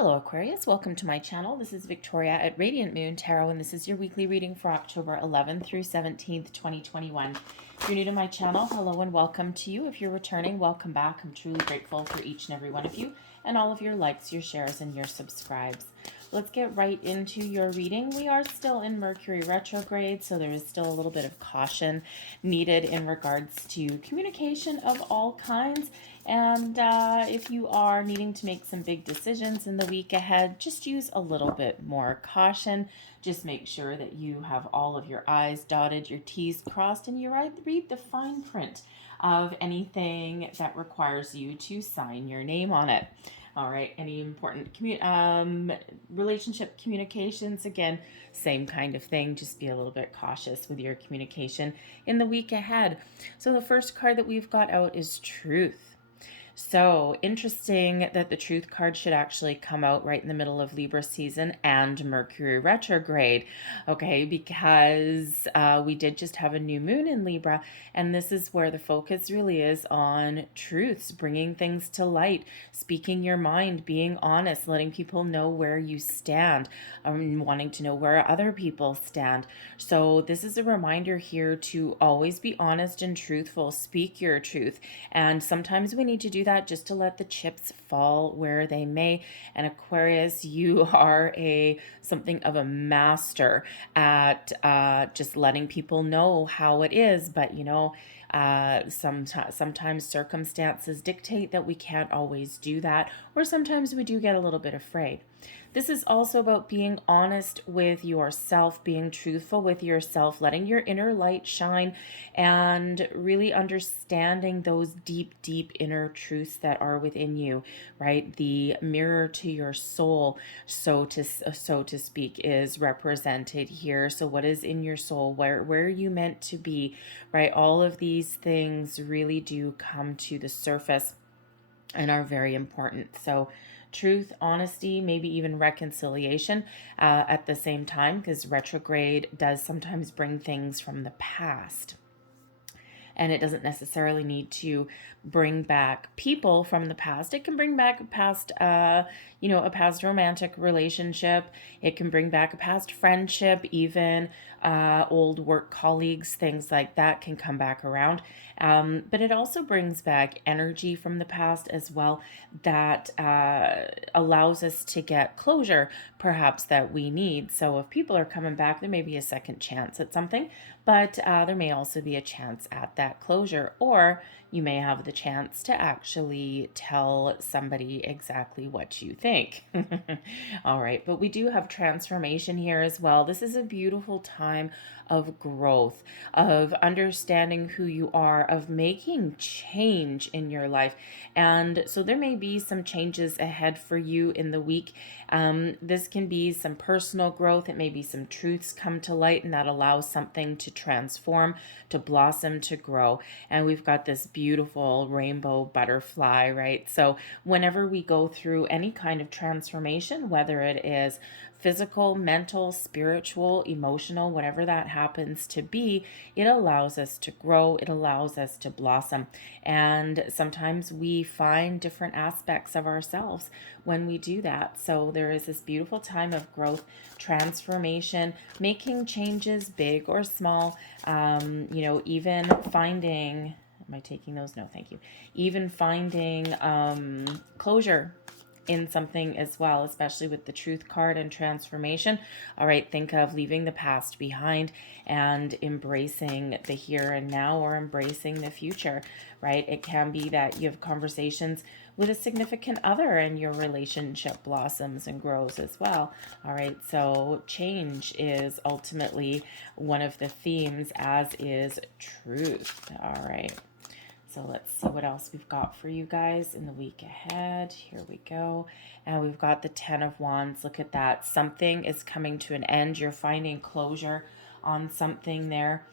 Hello Aquarius, welcome to my channel. This is Victoria at Radiant Moon Tarot, and this is your weekly reading for October 11th through 17th, 2021. If you're new to my channel, hello and welcome to you. If you're returning, welcome back. I'm truly grateful for each and every one of you and all of your likes, your shares, and your subscribes. Let's get right into your reading. We are still in Mercury retrograde, so there is still a little bit of caution needed in regards to communication of all kinds. And if you are needing to make some big decisions in the week ahead, just use a little bit more caution. Just make sure that you have all of your I's dotted, your T's crossed, and you read the fine print of anything that requires you to sign your name on it. All right, any important relationship communications, again, same kind of thing. Just be a little bit cautious with your communication in the week ahead. So the first card that we've got out is Truth. So interesting that the Truth card should actually come out right in the middle of Libra season and Mercury retrograde, okay, because we did just have a new moon in Libra, and this is where the focus really is on truths, bringing things to light, speaking your mind, being honest, letting people know where you stand, wanting to know where other people stand. So this is a reminder here to always be honest and truthful, speak your truth, and sometimes we need to do that just to let the chips fall where they may. And Aquarius, you are something of a master at just letting people know how it is, but sometimes circumstances dictate that we can't always do that, or sometimes we do get a little bit afraid. This is also about being honest with yourself, being truthful with yourself, letting your inner light shine, and really understanding those deep, deep inner truths that are within you, right? The mirror to your soul, so to speak, is represented here. So what is in your soul? Where are you meant to be, right? All of these things really do come to the surface and are very important. So truth, honesty, maybe even reconciliation at the same time, because retrograde does sometimes bring things from the past. And it doesn't necessarily need to bring back people from the past. It can bring back a past, a past romantic relationship. It can bring back a past friendship, even old work colleagues, things like that can come back around. But it also brings back energy from the past as well that allows us to get closure, perhaps, that we need. So if people are coming back, there may be a second chance at something, but there may also be a chance at that closure, or you may have the chance to actually tell somebody exactly what you think. All right, but we do have transformation here as well. This is a beautiful time of growth, of understanding who you are, of making change in your life. And so there may be some changes ahead for you in the week. This can be some personal growth. It may be some truths come to light, and that allows something to transform, to blossom, to grow. And we've got this beautiful rainbow butterfly, right? So whenever we go through any kind of transformation, whether it is physical, mental, spiritual, emotional, whatever that happens to be, it allows us to grow, it allows us to blossom. And sometimes we find different aspects of ourselves when we do that. So there is this beautiful time of growth, transformation, making changes, big or small, even finding, am I taking those? No, thank you. Even finding closure in something as well, especially with the Truth card and transformation. All right, think of leaving the past behind and embracing the here and now, or embracing the future, right? It can be that you have conversations with a significant other and your relationship blossoms and grows as well. All right, so change is ultimately one of the themes, as is truth. All right. So let's see what else we've got for you guys in the week ahead. Here we go. And we've got the 10 of Wands. Look at that. Something is coming to an end. You're finding closure on something there.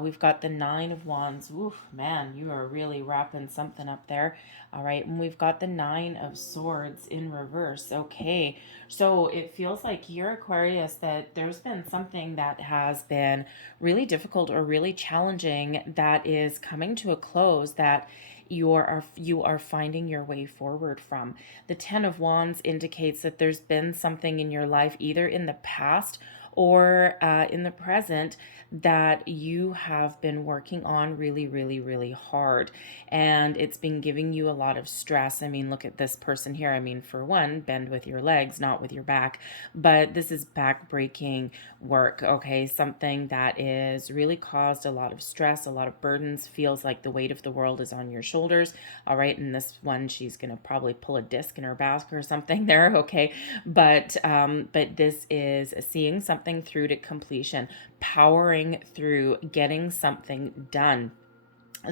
We've got the 9 of Wands. Oof, man, you are really wrapping something up there. All right, and we've got the 9 of Swords in reverse. Okay, so it feels like here, Aquarius, that there's been something that has been really difficult or really challenging that is coming to a close, that you are finding your way forward from. The Ten of Wands indicates that there's been something in your life, either in the past or in the present, that you have been working on really, really, really hard. And it's been giving you a lot of stress. I mean, look at this person here. I mean, for one, bend with your legs, not with your back. But this is back-breaking work, okay? Something that is really caused a lot of stress, a lot of burdens, feels like the weight of the world is on your shoulders, all right? And this one, she's going to probably pull a disc in her back or something there, okay? But this is seeing something through to completion, powering through, getting something done.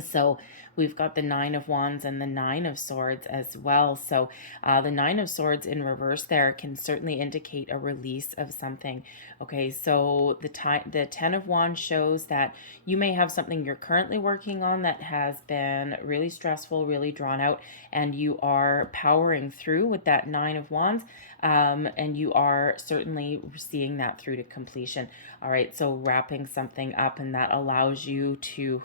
So we've got the Nine of Wands and the Nine of Swords as well. So the Nine of Swords in reverse there can certainly indicate a release of something. Okay, so the Ten of Wands shows that you may have something you're currently working on that has been really stressful, really drawn out, and you are powering through with that Nine of Wands. And you are certainly seeing that through to completion. All right, so wrapping something up, and that allows you to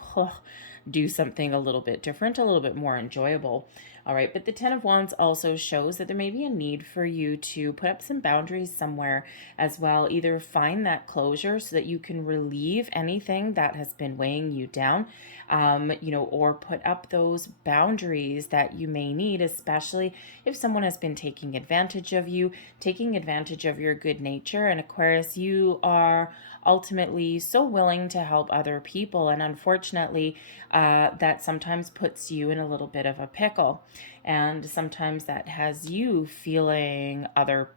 do something a little bit different, a little bit more enjoyable. All right, but the Ten of Wands also shows that there may be a need for you to put up some boundaries somewhere as well. Either find that closure so that you can relieve anything that has been weighing you down, or put up those boundaries that you may need, especially if someone has been taking advantage of you, taking advantage of your good nature. And Aquarius, you are ultimately so willing to help other people, and unfortunately that sometimes puts you in a little bit of a pickle, and sometimes that has you feeling other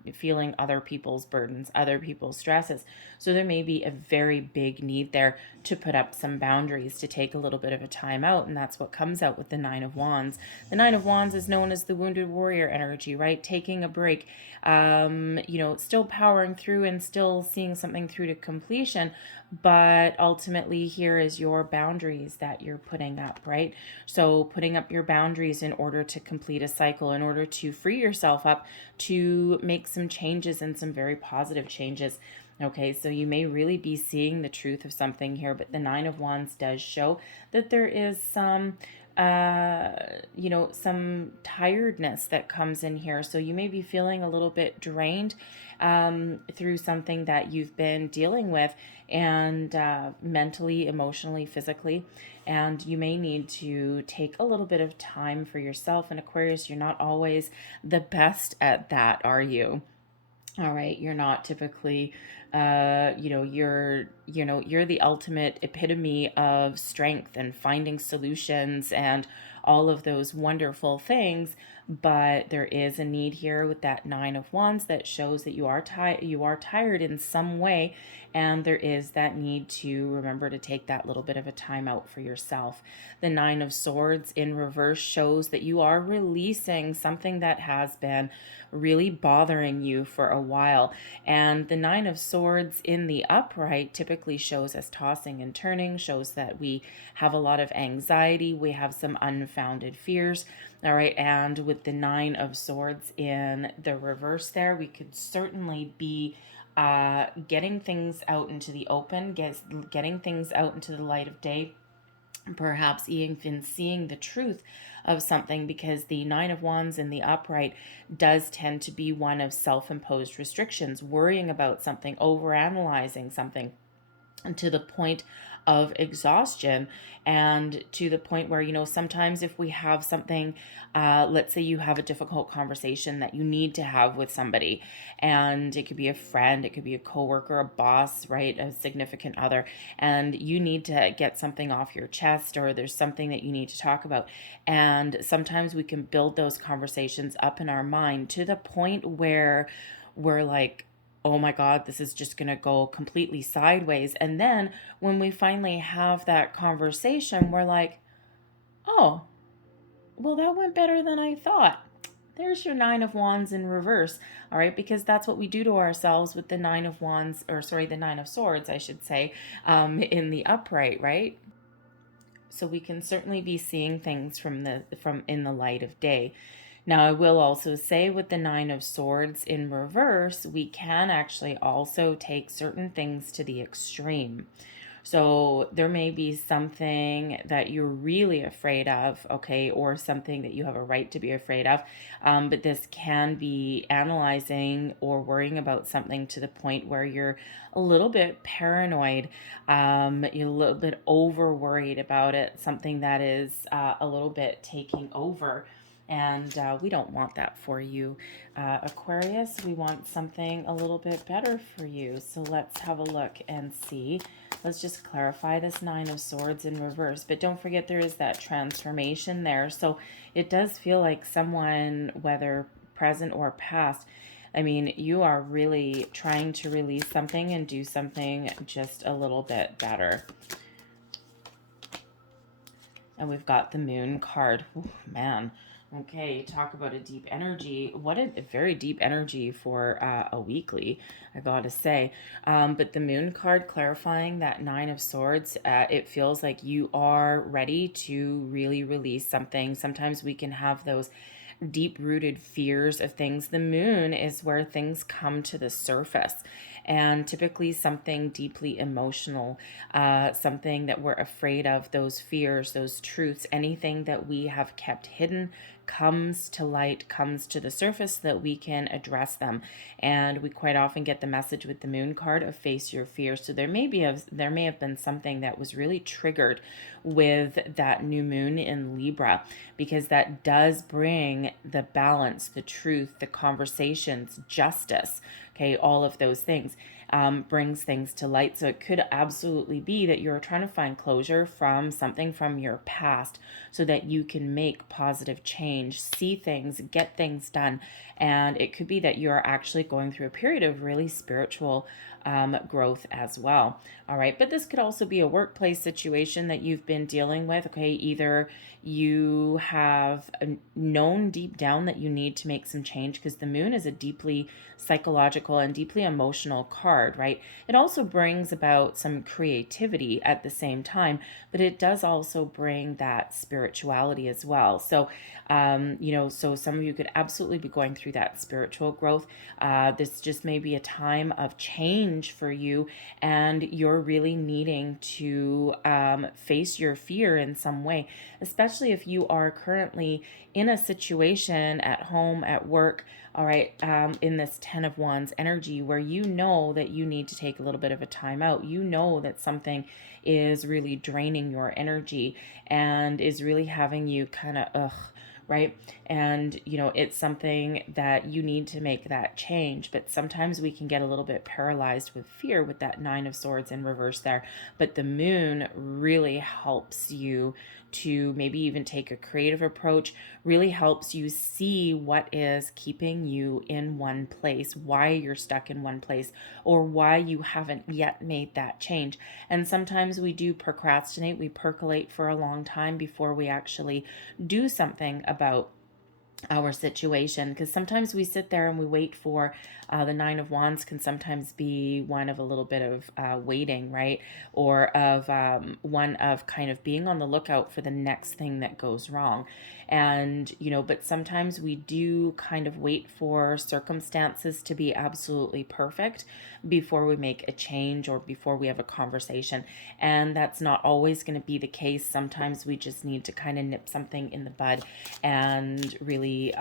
people's burdens, other people's stresses. So there may be a very big need there to put up some boundaries, to take a little bit of a time out, and that's what comes out with the Nine of Wands. The Nine of Wands is known as the wounded warrior energy, right? Taking a break, still powering through and still seeing something through to completion, but ultimately here is your boundaries that you're putting up, right? So putting up your boundaries in order to complete a cycle, in order to free yourself up to make some changes, and some very positive changes. Okay, so you may really be seeing the truth of something here, but the Nine of Wands does show that there is some some tiredness that comes in here. So you may be feeling a little bit drained through something that you've been dealing with, and mentally, emotionally, physically. And you may need to take a little bit of time for yourself. And Aquarius, you're not always the best at that, are you? All right, you're not typically, you're the ultimate epitome of strength and finding solutions and all of those wonderful things. But there is a need here with that Nine of Wands that shows that you are tired in some way, and there is that need to remember to take that little bit of a time out for yourself. The Nine of Swords in reverse shows that you are releasing something that has been really bothering you for a while. And the Nine of Swords in the upright typically shows us tossing and turning, shows that we have a lot of anxiety, we have some unfounded fears. All right, and with the Nine of Swords in the reverse there, we could certainly be getting things out into the open, getting things out into the light of day, perhaps even seeing the truth of something, because the Nine of Wands in the upright does tend to be one of self-imposed restrictions, worrying about something, overanalyzing something, and to the point of exhaustion, and to the point where, sometimes if we have something, let's say you have a difficult conversation that you need to have with somebody, and it could be a friend, it could be a coworker, a boss, right, a significant other, and you need to get something off your chest, or there's something that you need to talk about. And sometimes we can build those conversations up in our mind to the point where we're like, oh my God, this is just going to go completely sideways. And then when we finally have that conversation, we're like, oh, well, that went better than I thought. There's your Nine of Wands in reverse. All right, because that's what we do to ourselves with the Nine of Wands, the Nine of Swords, I should say, in the upright, right? So we can certainly be seeing things from in the light of day. Now, I will also say with the Nine of Swords in reverse, we can actually also take certain things to the extreme. So there may be something that you're really afraid of, okay, or something that you have a right to be afraid of. But this can be analyzing or worrying about something to the point where you're a little bit paranoid, you're a little bit over worried about it, something that is a little bit taking over. And we don't want that for you, Aquarius. We want something a little bit better for you. So let's have a look and see. Let's just clarify this Nine of Swords in reverse. But don't forget there is that transformation there. So it does feel like someone, whether present or past, I mean, you are really trying to release something and do something just a little bit better. And we've got the Moon card. Ooh, man. Okay, talk about a deep energy. What a very deep energy for a weekly, I gotta say. But the Moon card clarifying that Nine of Swords, it feels like you are ready to really release something. Sometimes we can have those deep-rooted fears of things. The moon is where things come to the surface, and typically something deeply emotional, something that we're afraid of, those fears, those truths, anything that we have kept hidden comes to light, comes to the surface so that we can address them. And we quite often get the message with the Moon card of face your fears. So there may have been something that was really triggered with that new moon in Libra, because that does bring the balance, the truth, the conversations, justice, okay, all of those things. Brings things to light. So it could absolutely be that you're trying to find closure from something from your past so that you can make positive change, see things, get things done. And it could be that you're actually going through a period of really spiritual growth as well. All right. But this could also be a workplace situation that you've been dealing with. Okay. Either you have known deep down that you need to make some change, because the moon is a deeply psychological and deeply emotional card, right? It also brings about some creativity at the same time, but it does also bring that spirituality as well. So, so some of you could absolutely be going through that spiritual growth. This just may be a time of change for you, and you're really needing to face your fear in some way, especially if you are currently in a situation at home, at work, all right, in this Ten of Wands energy where you know that you need to take a little bit of a time out. You know that something is really draining your energy and is really having you kind of, right? And, it's something that you need to make that change. But sometimes we can get a little bit paralyzed with fear with that Nine of Swords in reverse there. But the moon really helps you to maybe even take a creative approach, really helps you see what is keeping you in one place, why you're stuck in one place, or why you haven't yet made that change. And sometimes we do procrastinate, we percolate for a long time before we actually do something about our situation, because sometimes we sit there and we wait for the Nine of Wands can sometimes be one of a little bit of waiting, right? Or of one of kind of being on the lookout for the next thing that goes wrong. And, but sometimes we do kind of wait for circumstances to be absolutely perfect before we make a change or before we have a conversation. And that's not always going to be the case. Sometimes we just need to kind of nip something in the bud and really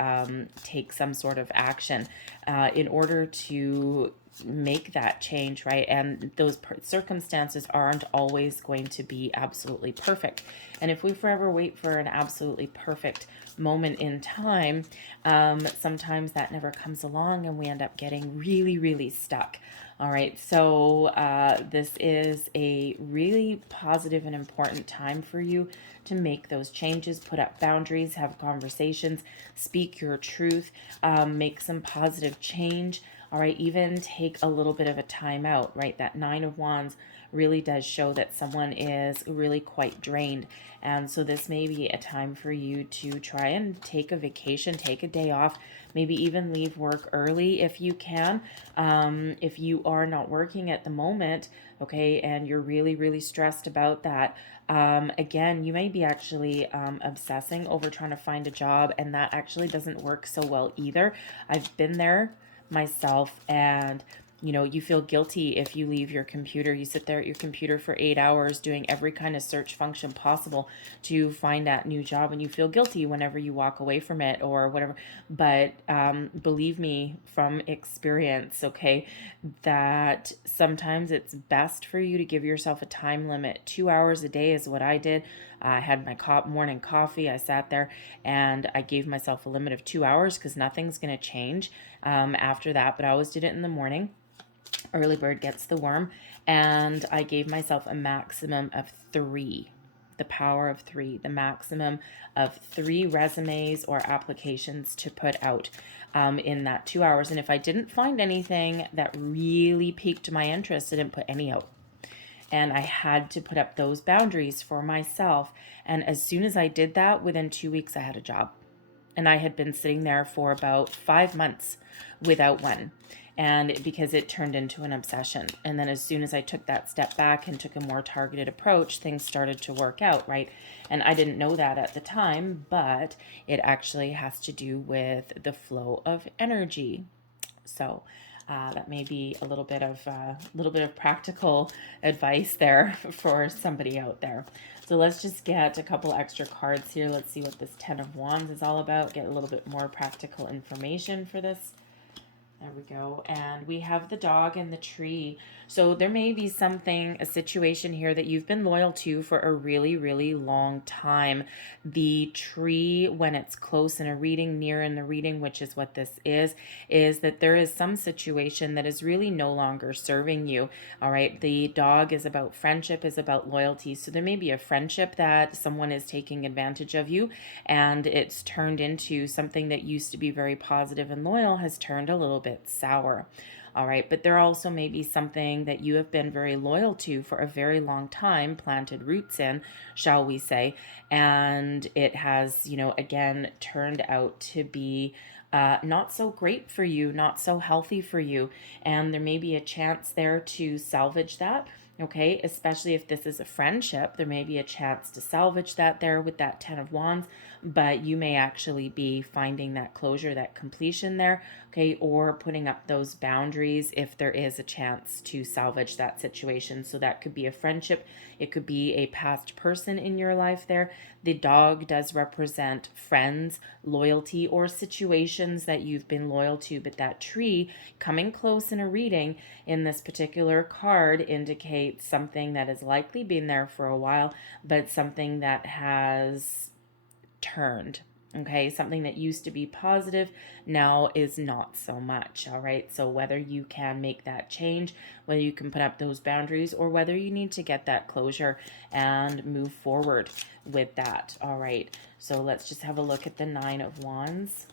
take some sort of action in order to make that change, right? And those circumstances aren't always going to be absolutely perfect. And if we forever wait for an absolutely perfect moment in time, sometimes that never comes along and we end up getting really, really stuck. All right, so this is a really positive and important time for you to make those changes, put up boundaries, have conversations, speak your truth, make some positive change. All right, even take a little bit of a time out, right? That Nine of Wands really does show that someone is really quite drained. And so this may be a time for you to try and take a vacation, take a day off, maybe even leave work early if you can. If you are not working at the moment, okay, and you're really, really stressed about that, again, you may be actually obsessing over trying to find a job, and that actually doesn't work so well either. I've been there myself, and You know, you feel guilty if you leave your computer. You sit there at your computer for 8 hours doing every kind of search function possible to find that new job, and you feel guilty whenever you walk away from it or whatever. But believe me from experience, okay, that sometimes it's best for you to give yourself a time limit. 2 hours a day is what I did. I had my morning coffee. I sat there and I gave myself a limit of 2 hours because nothing's going to change after that. But I always did it in the morning. Early bird gets the worm. And I gave myself a maximum of 3. The power of 3, the maximum of 3 resumes or applications to put out in that 2 hours. And if I didn't find anything that really piqued my interest, I didn't put any out. And I had to put up those boundaries for myself. And as soon as I did that, within 2 weeks, I had a job. And I had been sitting there for about 5 months without one. And because it turned into an obsession. And then as soon as I took that step back and took a more targeted approach, things started to work out, right? And I didn't know that at the time, but it actually has to do with the flow of energy. So that may be a little bit of practical advice there for somebody out there. So let's just get a couple extra cards here. Let's see what this 10 of Wands is all about. Get a little bit more practical information for this. There we go. And we have the dog and the tree. So there may be a situation here that you've been loyal to for a really, really long time. The tree, when it's close in a reading, near in the reading, which is what this is that there is some situation that is really no longer serving you. All right. The dog is about friendship, is about loyalty. So there may be a friendship that someone is taking advantage of you, and it's turned into something that used to be very positive and loyal has turned a little bit sour. All right, but there also may be something that you have been very loyal to for a very long time, planted roots in, shall we say, and it has, again, turned out to be not so great for you, not so healthy for you, and there may be a chance there to salvage that. Okay, especially if this is a friendship, there may be a chance to salvage that there with that 10 of Wands, but you may actually be finding that closure, that completion there, okay, or putting up those boundaries if there is a chance to salvage that situation. So that could be a friendship, it could be a past person in your life there. The dog does represent friends, loyalty, or situations that you've been loyal to, but that tree coming close in a reading in this particular card indicates something that has likely been there for a while, but something that has turned. Okay, something that used to be positive now is not so much. All right, so whether you can make that change, whether you can put up those boundaries, or whether you need to get that closure and move forward with that. All right, so let's just have a look at the 9 of Wands.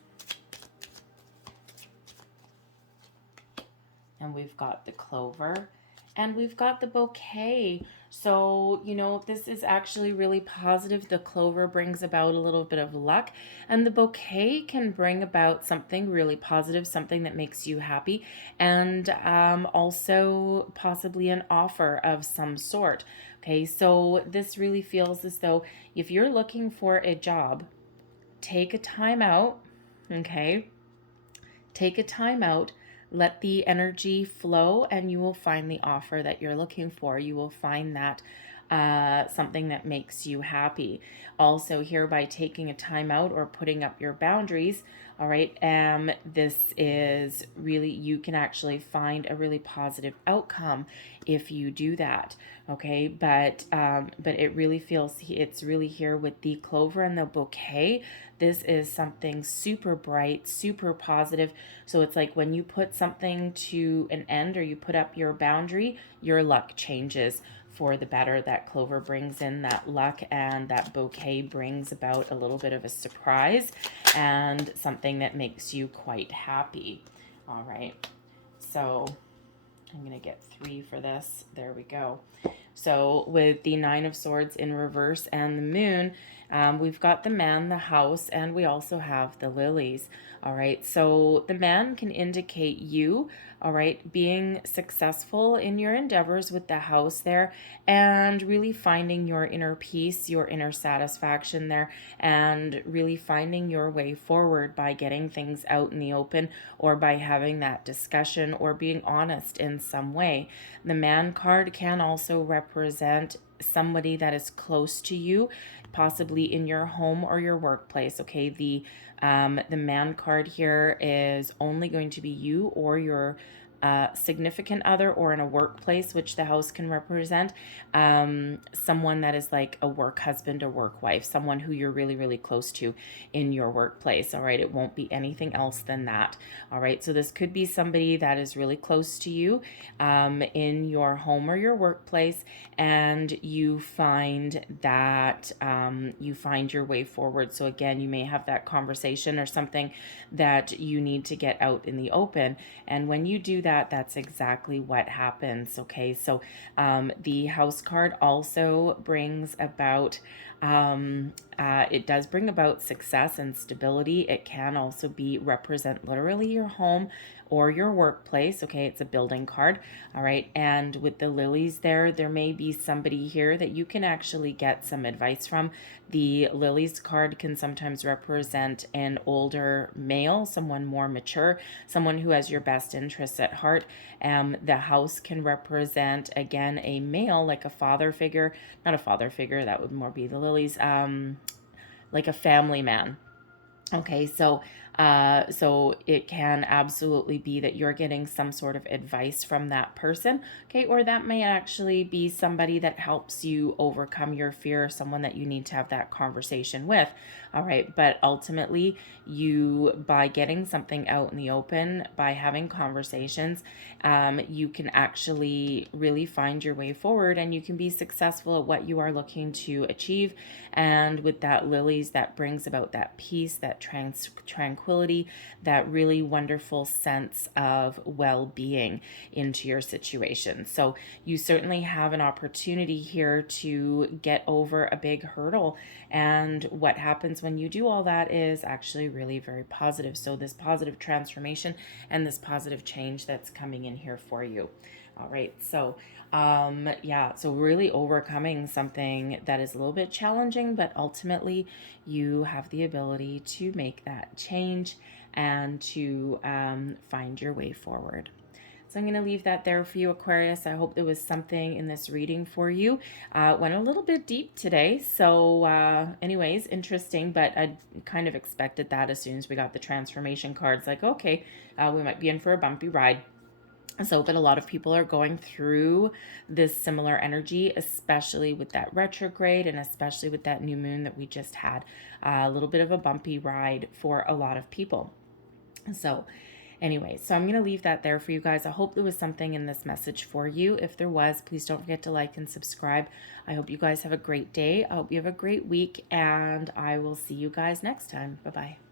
And we've got the clover, and we've got the bouquet. So, this is actually really positive. The clover brings about a little bit of luck, and the bouquet can bring about something really positive, something that makes you happy, and also possibly an offer of some sort. Okay, so this really feels as though if you're looking for a job, take a time out, okay? Take a time out. Let the energy flow, and you will find the offer that you're looking for. You will find that something that makes you happy. Also, here by taking a time out or putting up your boundaries, all right, this is really, you can actually find a really positive outcome if you do that. Okay, but it really feels, it's really here with the clover and the bouquet. This is something super bright, super positive. So it's like when you put something to an end or you put up your boundary, your luck changes for the better. That clover brings in that luck, and that bouquet brings about a little bit of a surprise and something that makes you quite happy. All right, so I'm going to get 3 for this. There we go. So with the 9 of Swords in reverse and the moon, We've got the man, the house, and we also have the lilies. All right, so the man can indicate you, all right, being successful in your endeavors with the house there, and really finding your inner peace, your inner satisfaction there, and really finding your way forward by getting things out in the open, or by having that discussion, or being honest in some way. The man card can also represent somebody that is close to you, possibly in your home or your workplace. Okay, the man card here is only going to be you or your significant other, or in a workplace, which the house can represent someone that is like a work husband or work wife, someone who you're really, really close to in your workplace. All right, it won't be anything else than that. All right, so this could be somebody that is really close to you in your home or your workplace, and you find that you find your way forward. So again, you may have that conversation or something that you need to get out in the open, and when you do that, that's exactly what happens. Okay, so the house card also brings about it does bring about success and stability. It can also be represent literally your home or your workplace. Okay, it's a building card. All right, and with the lilies there may be somebody here that you can actually get some advice from. The lilies card can sometimes represent an older male, someone more mature, someone who has your best interests at heart. The house can represent, again, a male, like a father figure, not a father figure, that would more be the lilies, like a family man. Okay, so it can absolutely be that you're getting some sort of advice from that person, okay, or that may actually be somebody that helps you overcome your fear, someone that you need to have that conversation with. All right, but ultimately, you, by getting something out in the open, by having conversations, you can actually really find your way forward, and you can be successful at what you are looking to achieve. And with that lilies, that brings about that peace, that tranquility, that really wonderful sense of well-being into your situation. So you certainly have an opportunity here to get over a big hurdle. And what happens when you do all that is actually really very positive. So this positive transformation and this positive change that's coming in here for you. All right, so yeah, so really overcoming something that is a little bit challenging, but ultimately you have the ability to make that change and to find your way forward. So I'm going to leave that there for you, Aquarius. I hope there was something in this reading for you. Went a little bit deep today. So anyways, interesting, but I kind of expected that as soon as we got the transformation cards. Like, okay, we might be in for a bumpy ride. So, but a lot of people are going through this similar energy, especially with that retrograde and especially with that new moon that we just had. A little bit of a bumpy ride for a lot of people. So anyway, so I'm going to leave that there for you guys. I hope there was something in this message for you. If there was, please don't forget to like and subscribe. I hope you guys have a great day. I hope you have a great week, and I will see you guys next time. Bye-bye.